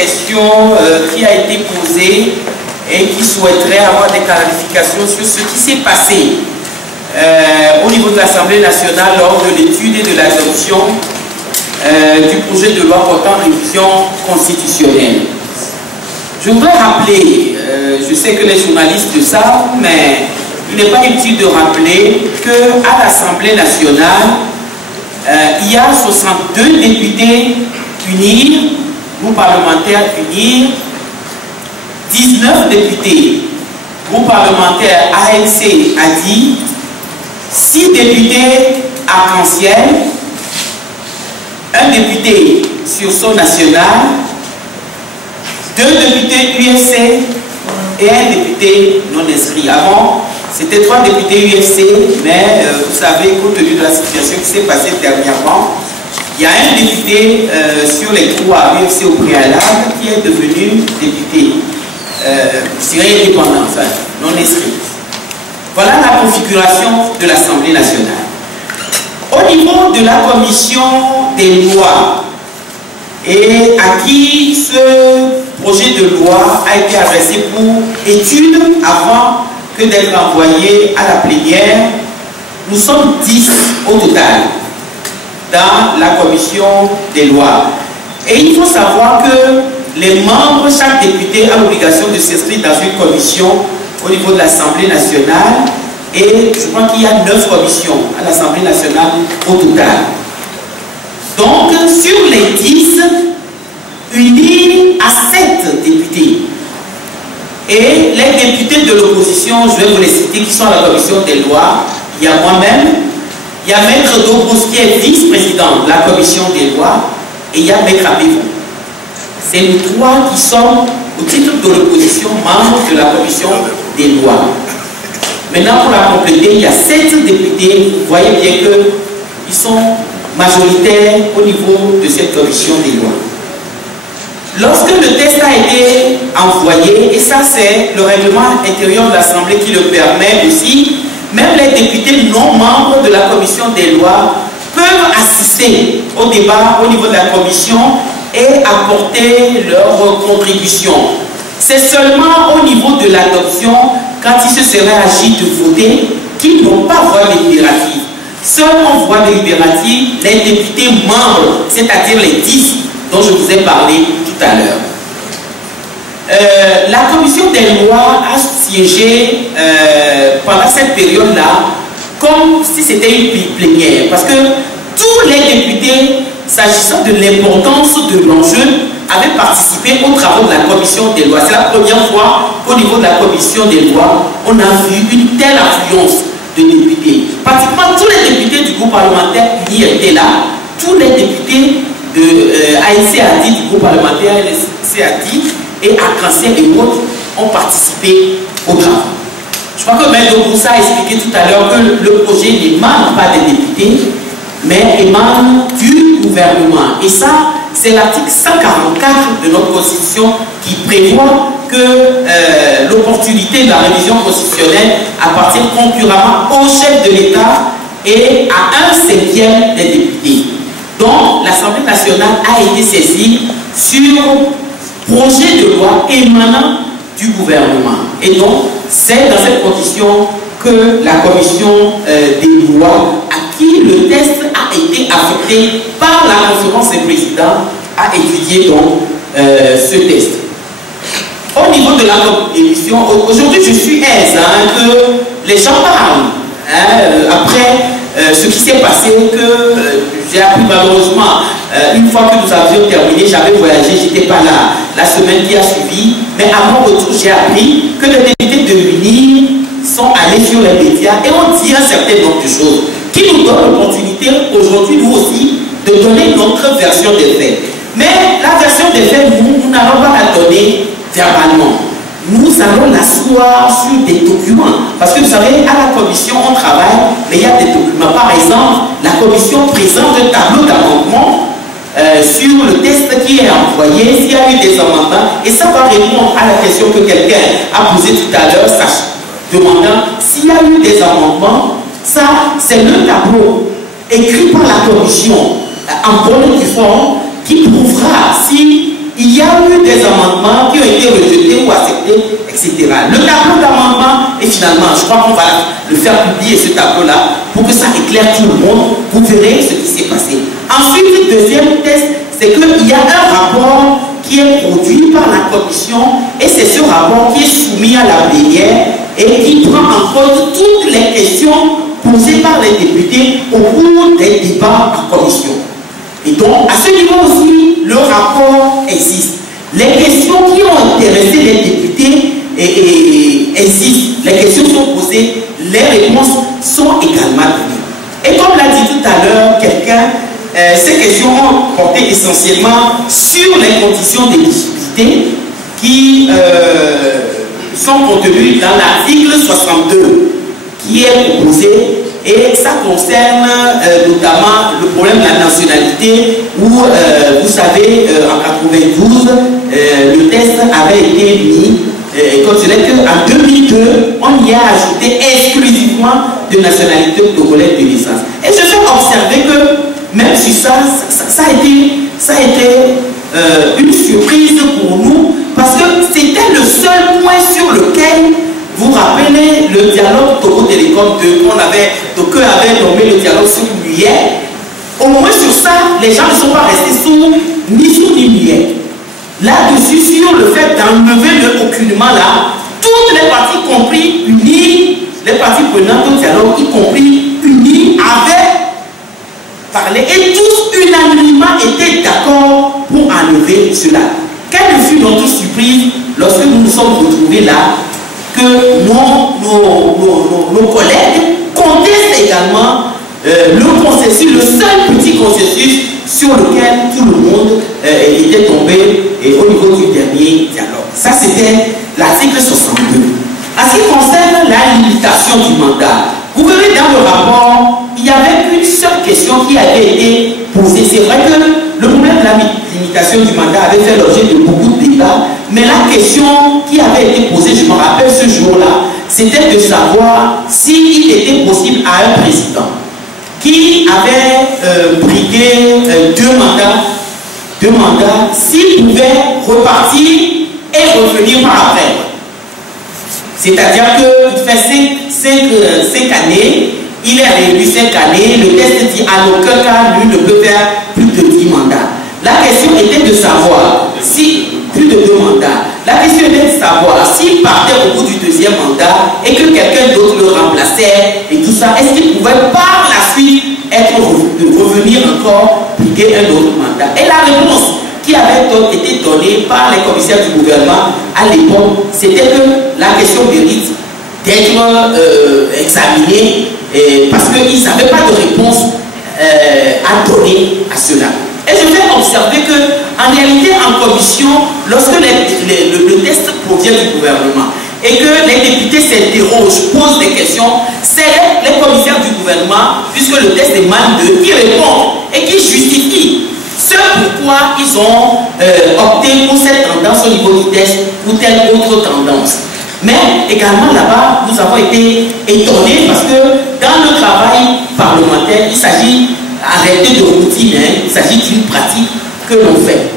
question qui a été posée et qui souhaiterait avoir des clarifications sur ce qui s'est passé au niveau de l'Assemblée nationale lors de l'étude et de l'adoption du projet de loi portant révision constitutionnelle. Je voudrais rappeler, je sais que les journalistes le savent, mais il n'est pas inutile de rappeler qu'à l'Assemblée nationale, il y a 62 députés unir, groupe parlementaire unir, 19 députés, groupe parlementaire ANC ADI, 6 députés arc-en-ciel, un député sursaut national, 2 députés UFC et un député non inscrit. Avant, c'était 3 députés UFC, mais vous savez, compte tenu de la situation qui s'est passée dernièrement, il y a un député sur les 3 UFC au préalable qui est devenu député, je dirais indépendant, enfin, non inscrit. Voilà la configuration de l'Assemblée nationale. Au niveau de la commission des lois, et à qui ce projet de loi a été adressé pour étude avant que d'être envoyé à la plénière, nous sommes 10 au total dans la commission des lois. Et il faut savoir que les membres, chaque député a l'obligation de s'inscrire dans une commission au niveau de l'Assemblée nationale, et je crois qu'il y a 9 commissions à l'Assemblée nationale au total. Donc, sur les 10, unis à 7 députés. Et les députés de l'opposition, je vais vous les citer, qui sont à la commission des lois. Il y a moi-même, il y a Maître Dobros qui est vice-président de la commission des lois, et il y a Maître Abévon. C'est nous 3 qui sommes, au titre de l'opposition, membres de la commission des lois. Maintenant, pour la compléter, il y a 7 députés. Vous voyez bien qu'ils sont majoritaires au niveau de cette commission des lois. Lorsque le test a été envoyé, et ça c'est le règlement intérieur de l'Assemblée qui le permet aussi, même les députés non membres de la commission des lois peuvent assister au débat au niveau de la commission et apporter leur contribution. C'est seulement au niveau de l'adoption, quand il se serait agi de voter, qu'ils n'ont pas voix délibérative. Seuls en voix délibérative, les députés membres, c'est-à-dire les 10 dont je vous ai parlé tout à l'heure. La commission des lois a siégé pendant cette période-là comme si c'était une plénière, parce que tous les députés, s'agissant de l'importance de l'enjeu, avaient participé aux travaux de la commission des lois. C'est la première fois qu'au niveau de la commission des lois, on a vu une telle affluence de députés. Pratiquement tous les députés du groupe parlementaire uni étaient là, tous les députés de ANC-ADI, du groupe parlementaire ANC-ADI et arc-en-ciel et autres ont participé aux travaux. Je crois que M. Dobroussa a expliqué tout à l'heure que le projet n'émane pas des députés, mais émane du gouvernement. Et ça, c'est l'article 144 de notre Constitution qui prévoit que l'opportunité de la révision constitutionnelle appartient concurremment au chef de l'État et à 1/5 des députés. Donc, l'Assemblée nationale a été saisie sur projet de loi émanant du gouvernement. Et donc, c'est dans cette condition que la commission des lois, à qui le test a été affecté par la conférence des présidents, a étudié donc ce test. Au niveau de la commission, aujourd'hui je suis aise que les gens parlent. Après ce qui s'est passé, que j'ai appris malheureusement, une fois que nous avions terminé, j'avais voyagé, j'étais pas là la semaine qui a suivi, mais à mon retour j'ai appris que les députés de l'UNIR sont allés sur les médias et ont dit un certain nombre de choses qui nous donnent l'opportunité aujourd'hui nous aussi de donner notre version des faits. Mais la version des faits, nous n'allons pas la donner verbalement. Nous allons l'asseoir sur des documents. Parce que vous savez, à la commission, on travaille, mais il y a des documents. Par exemple, la commission présente un tableau d'amendement sur le test qui est envoyé, s'il y a eu des amendements. Et ça va répondre à la question que quelqu'un a posée tout à l'heure, demandant s'il y a eu des amendements. Ça, c'est le tableau écrit par la commission en bonne et due forme qui prouvera s'il y a eu des amendements qui ont été rejetés ou acceptés, etc. Le tableau d'amendement, et finalement, je crois qu'on va le faire publier, ce tableau-là, pour que ça éclaire tout le monde. Vous verrez ce qui s'est passé. Ensuite, le deuxième test, c'est qu'il y a un rapport qui est produit par la commission, et c'est ce rapport qui est soumis à la plénière et qui prend en compte toutes les questions posées par les députés au cours des débats en commission. Et donc, à ce niveau aussi, le rapport existe. Les questions qui ont intéressé les députés existent. Les questions sont posées, les réponses sont également données. Et comme l'a dit tout à l'heure quelqu'un, ces questions ont porté essentiellement sur les conditions d'éligibilité qui sont contenues dans l'article 62 qui est proposé. Et ça concerne notamment le problème de la nationalité où, vous savez, en 92, le test avait été mis, considéré qu'en 2002, on y a ajouté exclusivement de nationalité togolaise de naissance. Et je fais observer que même si ça a été une surprise pour nous, parce que c'était le seul point sur lequel vous rappelez le dialogue Togo Télécom 2 que avait nommé le dialogue sur muet. Au moins sur ça, les gens ne sont pas restés ni sourds ni muets. Là-dessus, sur le fait d'enlever le aucunement là, toutes les parties compris unies, les parties prenantes au dialogue, y compris unies, avaient parlé et tous unanimement étaient d'accord pour enlever cela. Quelle fut notre surprise lorsque nous nous sommes retrouvés là, que nos collègues contestent également le consensus, le seul petit consensus sur lequel tout le monde était tombé au niveau du dernier dialogue. Ça, c'était l'article 62. En ce qui concerne la limitation du mandat, vous verrez dans le rapport, il y avait une seule question qui avait été posée. C'est vrai que le problème de la limitation du mandat avait fait l'objet de beaucoup de débats, mais la question qui avait été posée, je me rappelle ce jour-là, c'était de savoir s'il était possible à un président qui avait brigué deux mandats, s'il pouvait repartir et revenir par après. C'est-à-dire qu'il fait 5 années, il est réélu 5 années, le test dit en aucun cas, lui ne peut faire plus de 10 mandats. La question était de savoir si, plus de 2 mandats, la question était de savoir s'il partait au bout du deuxième mandat et que quelqu'un d'autre le remplaçait et tout ça, est-ce qu'il pouvait par la suite revenir encore briguer un autre mandat? Et la réponse qui avait été donnée par les commissaires du gouvernement à l'époque, c'était que la question mérite d'être examinée parce qu'ils n'avaient pas de réponse à donner à cela. Et je vais observer qu'en réalité, en commission, lorsque le test provient du gouvernement et que les députés s'interrogent, posent des questions, c'est les commissaires du gouvernement, puisque le test émane d'eux, qui répondent et qui justifient ce pourquoi ils ont opté pour cette tendance au niveau du test ou telle autre tendance. Mais également là-bas, nous avons été étonnés parce que dans le travail parlementaire, il s'agit arrêter de routine, il s'agit d'une pratique que l'on fait.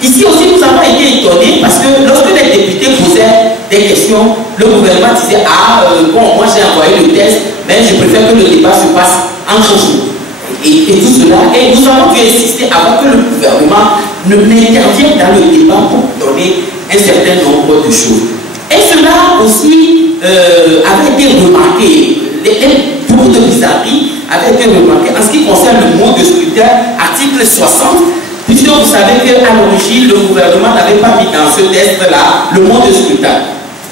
Ici aussi, nous avons été étonnés parce que lorsque les députés posaient des questions, le gouvernement disait « Ah, bon, moi j'ai envoyé le test, mais je préfère que le débat se passe entre vous. » Et tout cela, et nous avons dû insister avant que le gouvernement n'intervienne dans le débat pour donner un certain nombre de choses. Et cela aussi avait été remarqué, beaucoup de bizarreries avaient été remarquées en ce qui concerne le mode de scrutin, article 60, puisque vous savez qu'à l'origine, le gouvernement n'avait pas mis dans ce test-là le mode de scrutin.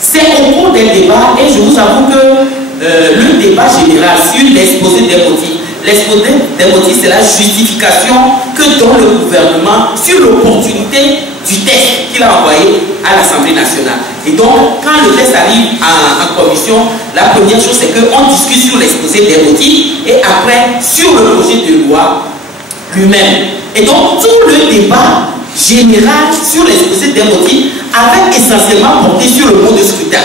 C'est au cours des débats, et je vous avoue que le débat général sur l'exposé des motifs, l'exposé des motifs, c'est la justification que donne le gouvernement sur l'opportunité du test qu'il a envoyé à l'Assemblée nationale. Et donc, quand le test arrive en commission, la première chose, c'est qu'on discute sur l'exposé des motifs et après, sur le projet de loi lui-même. Et donc, tout le débat général sur l'exposé des motifs avait essentiellement porté sur le mode de scrutin.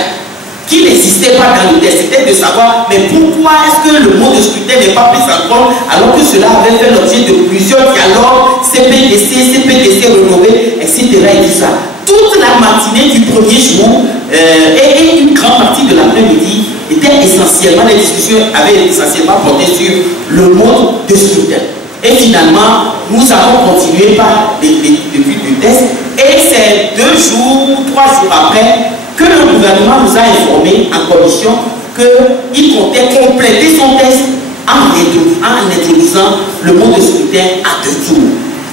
qui n'existait pas dans le test, c'était de savoir mais pourquoi est-ce que le mot de scrutin n'est pas pris en compte alors que cela avait fait l'objet de plusieurs dialogues, CPDC renouvelés, etc. et tout ça. Toute la matinée du premier jour et une grande partie de l'après-midi était essentiellement, les discussions avaient essentiellement porté sur le mode de scrutin. Et finalement, nous avons continué par l'étude du test et c'est 2 jours ou 3 jours après que le gouvernement nous a informé en commission qu'il comptait compléter son test en introduisant le mode de scrutin à 2 tours.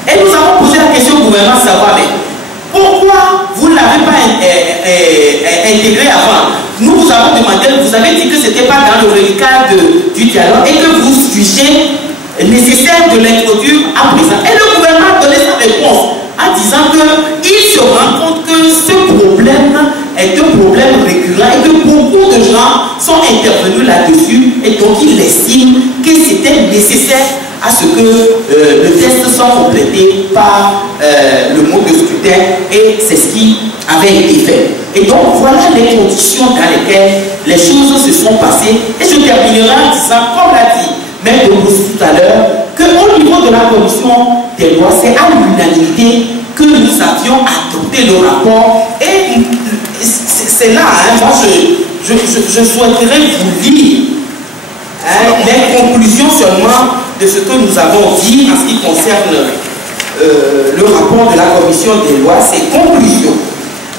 Et nous avons posé la question au gouvernement de savoir, mais pourquoi vous ne l'avez pas intégré avant? Nous vous avons demandé, vous avez dit que ce n'était pas dans le cadre du dialogue et que vous jugez nécessaire de l'introduire à présent. Et le gouvernement a donné sa réponse en disant qu'il se rend compte que ce problème est un problème récurrent et que beaucoup de gens sont intervenus là-dessus et donc il estime que c'était nécessaire à ce que le test soit complété par le mode de scrutin et c'est ce qui avait été fait. Et donc voilà les conditions dans lesquelles les choses se sont passées et je terminerai en disant, comme l'a dit même tout à l'heure, qu'au niveau de la commission des lois, c'est à l'unanimité que nous avions adopté le rapport et c'est là, moi je souhaiterais vous lire les conclusions seulement de ce que nous avons dit en ce qui concerne le rapport de la commission des lois, ses conclusions.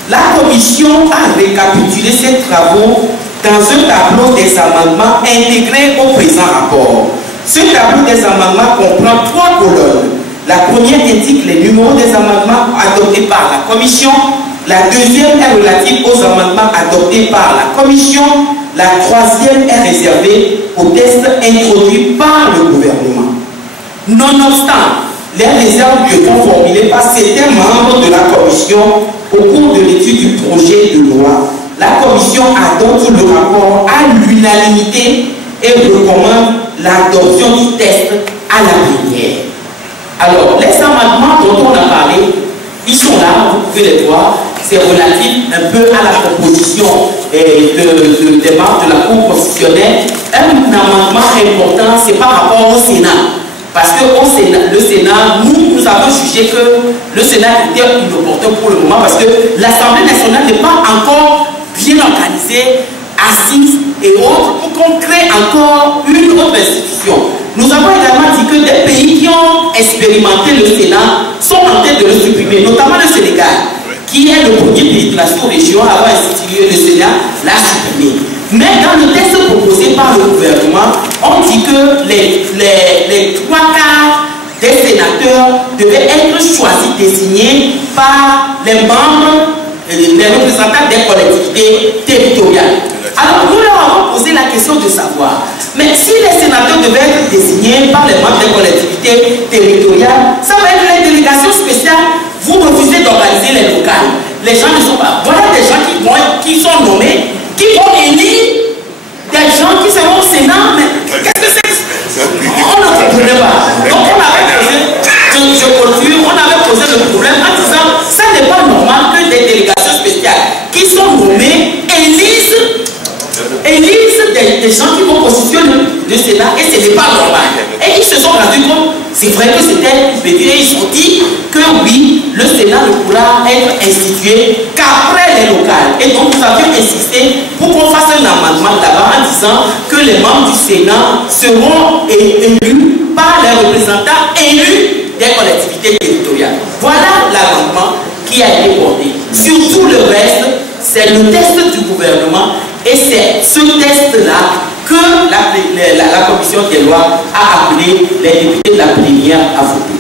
La commission a récapitulé ses travaux dans un tableau des amendements intégrés au présent rapport. Ce tableau des amendements comprend 3 colonnes. La première indique les numéros des amendements adoptés par la commission. La deuxième est relative aux amendements adoptés par la commission. La troisième est réservée aux tests introduits par le gouvernement. Nonobstant les réserves que sont formulées par certains membres de la commission au cours de l'étude du projet de loi, la commission adopte le rapport à l'unanimité et recommande l'adoption du test à la plénière. Alors, les amendements dont on a parlé, ils sont là, vous pouvez les voir, c'est relatif un peu à la proposition des membres de la Cour constitutionnelle. Un amendement important, c'est par rapport au Sénat. Parce que le Sénat, nous avons jugé que le Sénat était inopportun pour le moment parce que l'Assemblée nationale n'est pas encore bien organisée, assise et autres pour qu'on crée encore une autre institution. Nous avons également dit que des pays qui ont expérimenté le Sénat sont en train de le supprimer, notamment le Sénégal, qui est le premier pays de la sous-région à avoir institué le Sénat, l'a supprimé. Mais dans le texte proposé par le gouvernement, on dit que les 3/4 des sénateurs devaient être choisis, désignés par les membres, les représentants des collectivités territoriales. Alors nous leur avons posé la question de savoir, mais si les sénateurs devaient être désignés par les membres des collectivités territoriales, ça va être les délégations spéciales, vous refusez d'organiser les locales. Les gens ne sont pas. Voilà des gens qui sont nommés, qui vont élire des gens qui seront au Sénat, mais qu'est-ce que c'est? On ne comprenait pas. Donc on avait posé, on avait posé le problème en disant, ça n'est pas normal que des délégations spéciales qui sont nommées élisent des gens qui vont constituer le Sénat et ce n'est pas normal. Et ils se sont rendus compte, c'est vrai que c'était pédé, et ils ont dit que oui, le Sénat ne pourra être institué qu'après les locales. Et donc nous avions insisté pour qu'on fasse un amendement là-bas en disant que les membres du Sénat seront élus par les représentants élus des collectivités territoriales. Voilà l'amendement qui a été porté. Sur tout le reste, c'est le test du gouvernement et c'est ce test-là que la commission des lois a appelé les députés de la plénière à voter.